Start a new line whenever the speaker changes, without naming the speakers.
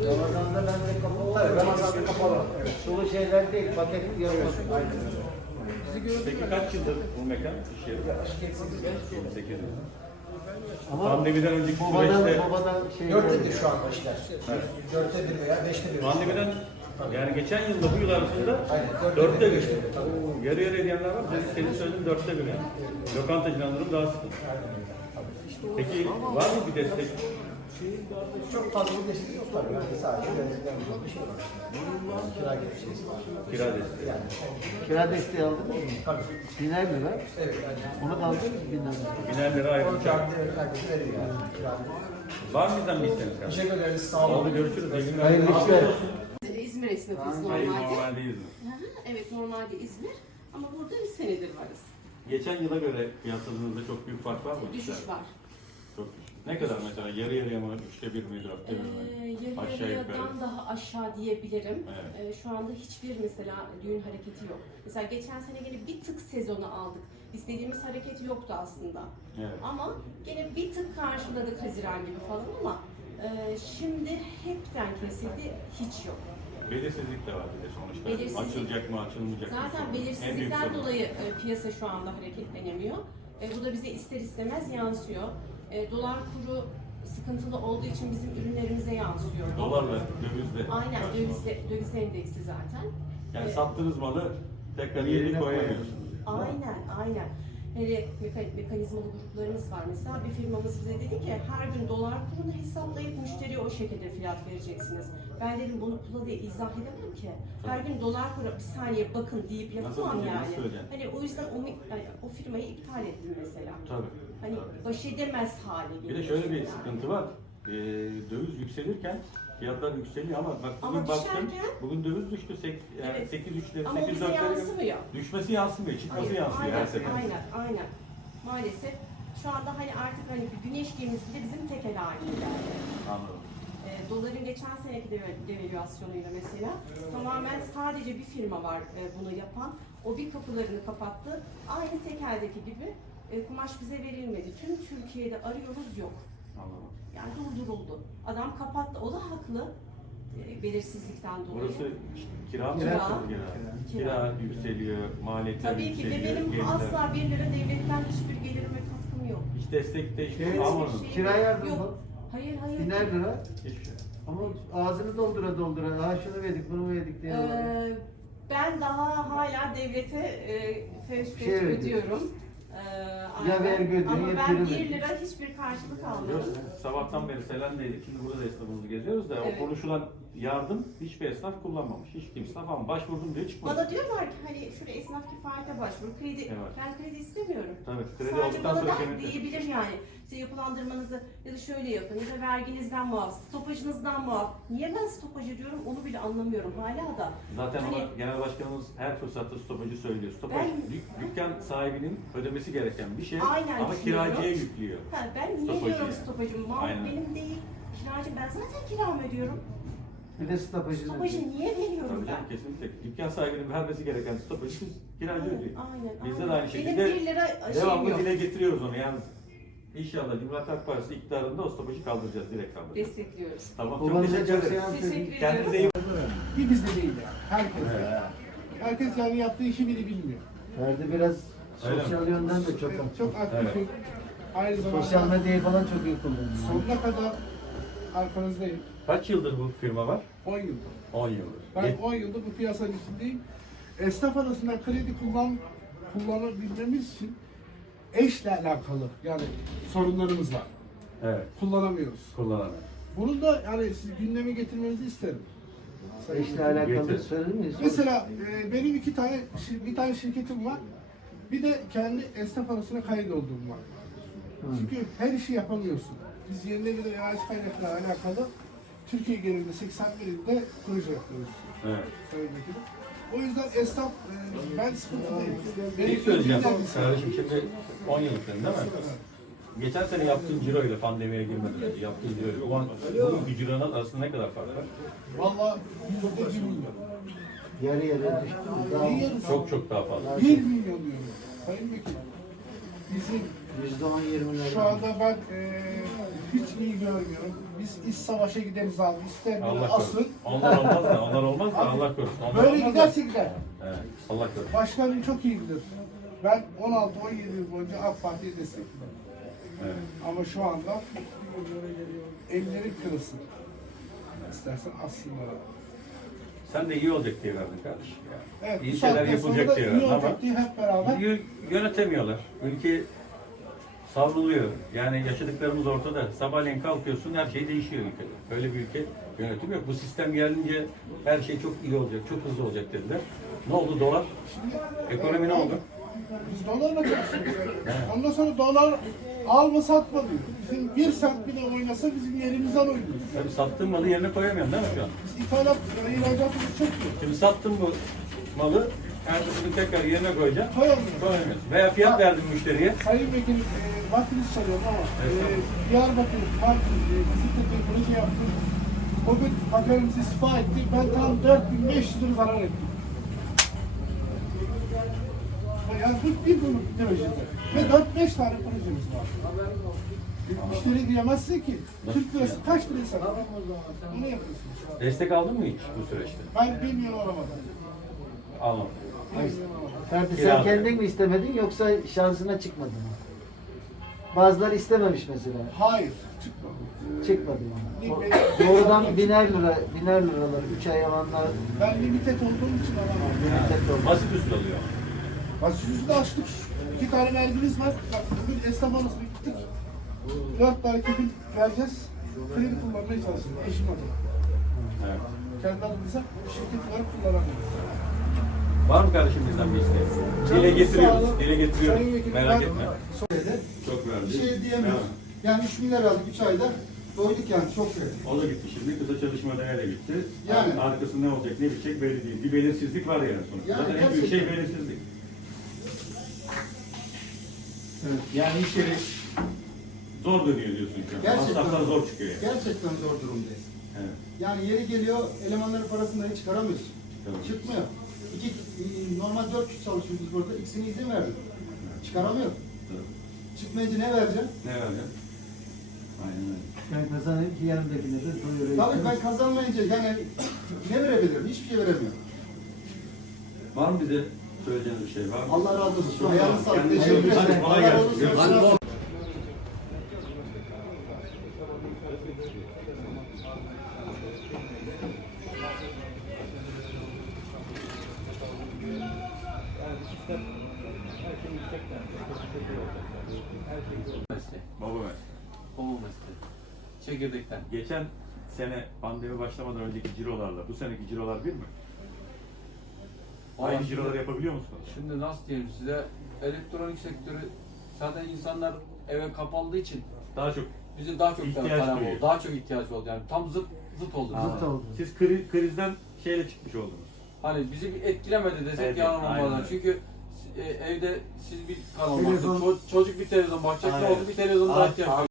Ramazan'da bende kapalı.
Tabii Ramazan'da kapalı. Evet.
Sulu şeyler değil, paket yapıyorsun.
Aynen öyle.
Peki kaç yıldır bu mekan iş yeri?
Yaklaşık
8 yıl.
Ama
Pandemiden önceki
babadan,
süreçte
babadan şey...
Dörttedir şu anda işler. Dörtte bir veya beşte bir.
pandemiden yani geçen yılla bu yıl arasında
Aynen,
dörtte bir.
beşte bir. Tabii.
Oo, yarı yarıya diyenler var. Senin söylediğin dörtte bir yani. Lokantacıların durum daha sıkıntı. Peki var mı bir destek?
Çok fazla bir destek yok tabii. Yani sadece yönetimden bir şey var. Kira gibi bir şeysi var.
Kira desteği.
Yani.
Kira desteği aldınız mı?
Tabii.
1000'er lira.
Evet. Yani.
Onu da aldınız mı 1000'er lira?
1000'er lira
O
ayrılacak.
kârda herkes veriyor yani. Kira.
Var mı bizden bir isteğiniz kardeşim?
Teşekkür ederiz. Sağ olun.
Oldu, görüşürüz. İyi günler.
Hayırlı işler.
İzmir esnafıyız
Hayır,
normalde.
normaldeyiz.
Hı hı, evet normalde İzmir ama burada bir senedir varız.
Geçen yıla göre piyasanızda çok büyük fark var mı?
Düşüş var.
Çok düşük. Ne kadar mesela? Yarı yarıya mı? 3'te 1 mi? 4'te 1 mi?
Yarı
Aşağı yukarı.
yarıdan daha aşağı diyebilirim.
Evet.
Şu anda hiçbir mesela düğün hareketi yok. Mesela geçen sene gene bir tık sezonu aldık. İstediğimiz hareket yoktu aslında.
Evet.
Ama gene bir tık karşıladık Haziran gibi falan ama şimdi hepten kesildi, hiç yok.
Belirsizlik de var bir de sonuçta.
Belirsizlik.
Açılacak mı, açılmayacak mı?
Zaten
En büyük
belirsizlikten
sorun.
dolayı piyasa şu anda hareketlenemiyor. Bu da bize ister istemez yansıyor. Dolar kuru sıkıntılı olduğu için bizim ürünlerimize yansıyor.
Dolarla, dövizle.
Aynen, döviz endeksi zaten.
Yani sattığınız malı tekrar yerine koyamıyorsunuz.
Aynen. Hele mekanizmalı gruplarımız var. Mesela bir firmamız bize dedi ki her gün dolar kurunu hesaplayıp müşteriye o şekilde fiyat vereceksiniz. Ben dedim bunu pula diye izah edemem ki. Her gün dolar kuru bir saniye bakın deyip yapamam
Nasıl
yani.
söyleyeceksin?
Hani o yüzden o firmayı iptal ettim mesela.
Tabii.
Hani baş edemez hale
Bir
geliyor.
de şöyle bir
yani.
sıkıntı var. Döviz yükselirken fiyatlar yükseliyor ama bak bugün
Ama
baktım,
düşerken-
bugün döviz düştü. Yani
Evet.
8.3'leri,
Ama o bize
8.4'leri
yansımıyor.
düşmesi yansımıyor, çıkması
Hayır,
yansıyor her seferinde.
aynen. Maalesef şu anda hani artık hani bir güneş gemisi bile bizim tekel haline geldi.
Anladım.
Doların geçen seneki devalüasyonuyla mesela tamamen sadece bir firma var bunu yapan. O bir kapılarını kapattı. Aynı tekeldeki gibi kumaş bize verilmedi. Tüm Türkiye'de arıyoruz yok.
Anladım.
Yani durduruldu. Adam kapattı. O da haklı. Belirsizlikten dolayı.
Burası kira mı?
Kira.
Kira yükseliyor, maliyetler
Tabii ki
yükseliyor.
ve benim
gelirler.
asla 1 lira devletten hiçbir gelirime katkım yok.
Hiç destek de hiç
Şey-
almadınız.
Hiçbir
Kira yardımı
yok.
mı?
Hayır.
1000'er lira.
Hiçbir şey.
Ama ağzını doldura. Ha şunu verdik, bunu verdik diye.
Ben daha hala devlete feş
Şey ödüyor.
ödüyorum.
Ya vergi ödüyor,
Ama
ya
ben
prim
1
ödüyor.
lira hiçbir karşılık
Yok,
almadım.
sabahtan beri Selen'deydik. Şimdi burada da esnafımızı geziyoruz da
Evet.
o konuşulan yardım hiçbir esnaf kullanmamış. Hiç kimse ama başvurdum diye çıkmadı.
Bana diyorlar ki hani şuraya esnaf kifayete başvur, kredi,
Evet.
ben kredi istemiyorum.
Tabii, kredi
Sadece
aldıktan
bana
sonra
da
kendi
diyebilir yani. İşte yapılandırmanızı ya da şöyle yapın ya da verginizden muaf, stopajınızdan muaf. Niye ben stopaj ediyorum onu bile anlamıyorum hala da.
Zaten
Hani-
ona genel başkanımız her fırsatta stopajı söylüyor. Stopaj
Ben-
dükkan sahibinin ödemesi gereken bir şey
Aynen
ama
düşünüyorum.
kiracıya yüklüyor.
Ben niye
Stopajı
diyorum
yani.
stopajım? Mal
Aynen.
benim değil. Kiracı ben zaten kiramı ödüyorum.
Bir de stopajı.
Stopajı niye veriyorum
Tabii
ben?
canım, kesinlikle. Dükkan sahibinin vermesi gereken stopajı siz kiracı ödüyor.
Aynen.
Bizde de aynı
Benim
şekilde
1 lira şeyim
devamlı
yok.
dile getiriyoruz onu. Yani inşallah Cumhuriyet Halk Partisi iktidarında o stopajı kaldıracağız, direkt kaldıracağız.
Destekliyoruz.
Tamam, çok
Kullanacak
teşekkür
çok
ederim.
selam
Teşekkür
söyleyeyim.
Kendinize
ediyorum.
iyi
Bir bizde değil yani. Herkes. Herkes yani yaptığı işi bile bilmiyor.
Ferdi biraz
Öyle
sosyal yönden de çok aktif.
Çok aktifim. Aynı
Sosyal
zamanda
medyayı falan çok iyi kullanıyor.
sonuna kadar arkanızdayım.
Kaç yıldır bu firma var?
10 yıldır.
10 yıldır.
Ben 10 yıldır bu piyasanın içindeyim. Esnaf arasında kredi kullanabilmemiz için eşle alakalı yani sorunlarımız var.
Evet,
Kullanamıyoruz.
kullanan.
Bunu da yani siz gündeme getirmenizi isterim.
Eşle alakalı
Getir.
söyler miyiz?
Mesela benim bir tane şirketim var. Bir de kendi esnaf arasına kaydolduğum var. Çünkü her işi yapamıyorsun. Biz yerine göre araç kaynaklarla alakalı Türkiye genelinde 81 ilde proje yapıyoruz.
Evet.
Sayın Vekilim. O yüzden esnaf ben sıkıntıdayım.
İlk söyleyeceğim
ilgilendiğim insan.
kardeşim, şimdi 10 yıllık değil mi? Geçen sene yaptığın ciro ile pandemiye girmeden önce yaptığın ciro ile bugünkü cironun arasında ne kadar fark var?
Valla %1 milyon.
Yarı yarıya düştü. Daha
Bir yarısı.
Çok daha fazla.
1 milyon diyorum. Sayın Vekilim. Bizim
%10-20'ler.
şu anda ben hiç iyi görmüyorum. Biz iç savaşa gideriz abi. İster beni
Allah
asın.
korusun. Onlar olmaz da, onlar olmaz da Allah korusun. Onlar
Böyle
olmaz da.
giderse gider.
Evet, Allah korusun.
Başkanım çok iyi bilir. Ben 16-17 yıl boyunca AK Parti'yi destekledim.
Evet.
Ama şu anda elleri kırılsın. İstersen assınlar abi.
Sen de iyi olacak diye verdin kardeşim. Ya.
Evet,
İyi
bu
şeyler
saatten sonra
yapılacak
da
diye
iyi
verdin ama
olacak diye hep beraber.
yönetemiyorlar. Ülke savruluyor. Yani yaşadıklarımız ortada. Sabahleyin kalkıyorsun, her şey değişiyor ülkede. Böyle bir ülke yönetim yok. Bu sistem gelince her şey çok iyi olacak, çok hızlı olacak dediler. Ne oldu dolar? Ekonomi ne oldu?
Biz dolarla çalışıyoruz. Ondan sonra dolar alma satma diyor. Bizim 1 sent bile oynasa bizim yerimizden oynuyor.
Tabii sattığın malı yerine koyamıyorsun değil mi şu an?
Biz ihracatımız çok iyi.
Şimdi sattın bu malı, ertesini tekrar yerine koyacaksın.
Koyamıyoruz.
Koyamıyorsun. Veya fiyat verdin müşteriye.
Sayın Vekilim, vaktinizi çalıyorum ama Diyarbakır Parti Kızıltepe proje yaptı. O gün bakanımız istifa etti. Ben tam 4500 lira zarar ettim. Yani bu bir bunun projede. Ve 4-5 tane projemiz var. Müşteri diyemezsin ki. Türk lirası kaç liraya satıyor? Bunu yapıyorsun.
Destek aldın mı hiç bu süreçte?
Ben 1 milyon alamadım.
Almadım.
1 milyon alamadım.
Ferdi
Kira.
sen kendin mi istemedin yoksa şansına çıkmadı mı? Bazıları istememiş mesela.
Hayır, çıkmadı.
Çıkmadı yani.
Ben-
Doğrudan biner liralar 3 ay alanlar
Ben limited olduğum için alamadım.
limited oldu.
Basit usul alıyor.
Bak yüzünü de açtık. 2 tane vergimiz var. Bak bugün esnaf odasına gittik. 4 tane kefil vereceğiz. Kredi kullanmaya çalışıyoruz. Eşim adı.
Evet.
Kendi adımıza şirket olarak kullanamıyoruz.
Var mı kardeşim bizden bir isteği? Dile getiriyoruz. Dile getiriyoruz.
Sayın Vekilim,
Merak
ben-
etme.
Söyledi.
Çok verdi.
Bir şey diyemiyoruz. Yani 3 milyar aldık 3 ayda. Doyduk yani çok kötü.
O da gitti şimdi. Kısa çalışma değerle gitti.
Yani.
Arkası ne olacak, ne bitecek belli değil. Bir belirsizlik var yani sonuçta.
Yani
Zaten en büyük şey
gerçekten.
belirsizlik. Evet. Yani iş yeri zor dönüyor diyorsun şu an.
Gerçekten
Masraflar zor çıkıyor yani.
Gerçekten zor durumdayız.
Evet.
Yani yeri geliyor elemanların parasını da hiç çıkaramıyorsun.
Tabii.
Çıkmıyor. Normal 4 kişi çalışıyoruz biz burada. İkisine izin verdik. Çıkaramıyor.
Tabii.
Çıkmayınca ne vereceğim?
Ne vereceğim? Aynen öyle.
Ben kazanayım ki yanındakine de doyurayım.
Tabii ben kazanmayınca yani ne verebilirim? Hiçbir şey veremiyorum.
Var mı bize söyleyeceğiniz bir şey var mı?
Allah razı olsun. Ayağınız sağlık.
Kendinize
Teşekkür
iyi bakın.
ederim.
Kolay
Allah razı
gelsin.
olsun.
Görüşürüz.
Mesleği,
Baba mesleği.
kamu mesleği. Çekirdekten.
Geçen sene pandemi başlamadan önceki cirolarla bu seneki cirolar bir mi? Aynı
Şimdi-
ciroları yapabiliyor musunuz?
Şimdi nasıl diyeyim size, elektronik sektörü zaten insanlar eve kapandığı için
Daha çok.
bizim daha çok
İhtiyaç
talep
duyuyor.
oldu. Daha çok ihtiyaç oldu yani. Tam zıt oldu.
Zıt oldu.
Siz krizden şeyle çıkmış oldunuz.
Hani bizi bir etkilemedi desek
Evet,
yalan
aynen
olmadan.
öyle.
Çünkü evde siz bir kanal
Telefon-
baktınız, çocuk bir televizyon bakacak, ne
Aynen.
oldu? Bir televizyon daha
Aynen.
ihtiyaç var.